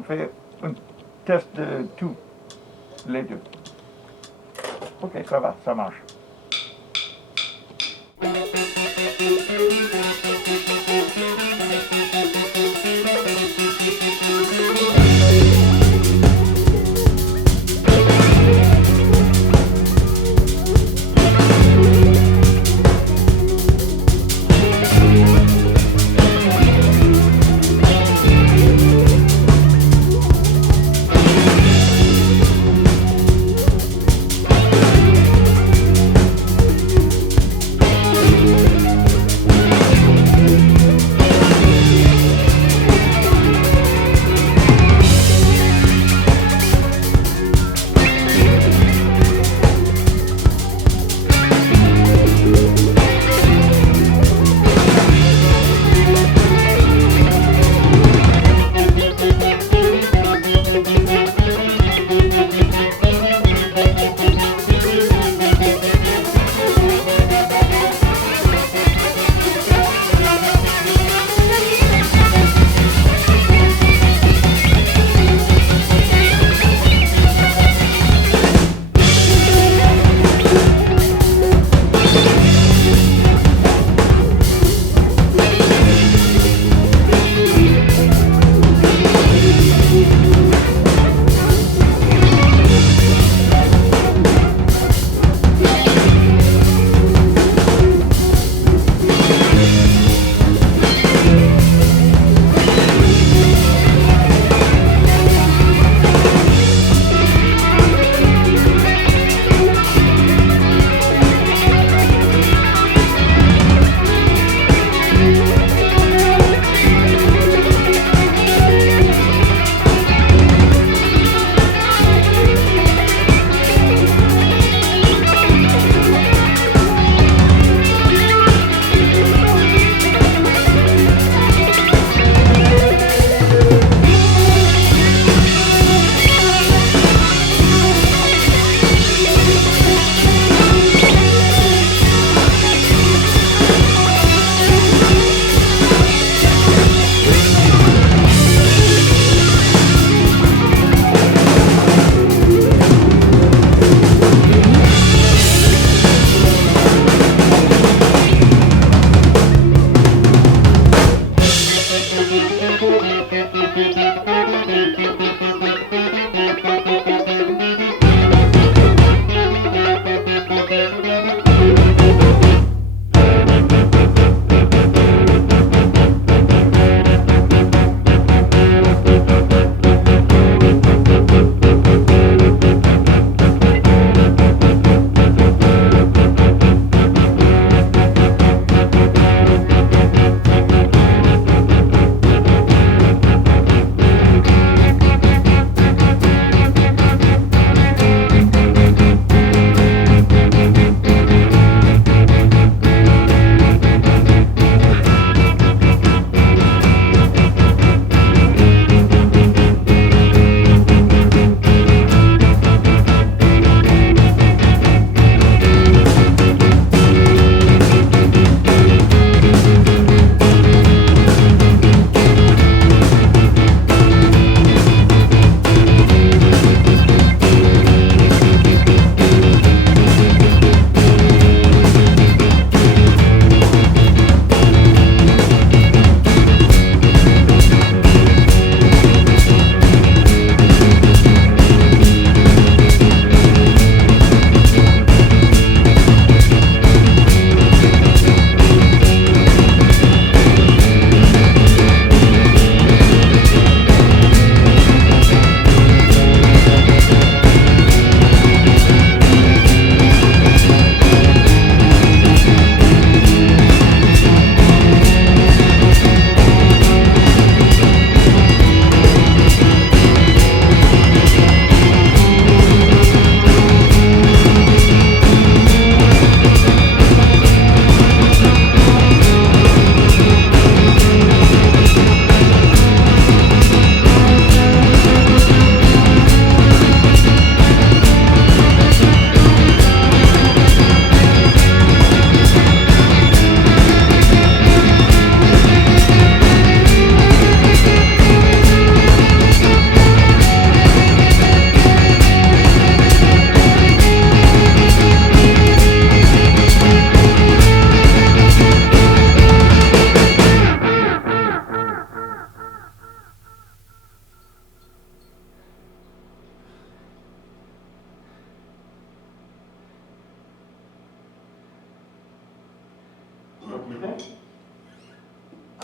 On fait un test de tout, les deux. Ok, ça va, ça marche.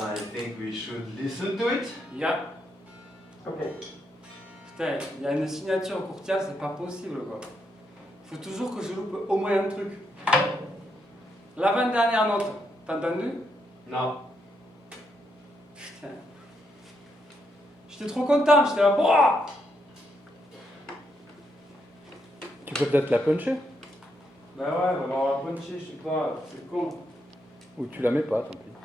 I think we should listen to it. Yeah. Ok. Putain, il y a une signature courtière, c'est pas possible quoi. Faut toujours que je loupe au moins un truc. L'avant-dernière note, t'as entendu? Non. Putain. J'étais trop content, j'étais là, boah! Tu peux peut-être la puncher. Bah ouais, on va puncher, je sais pas, c'est con. Ou tu la mets pas, tant pis.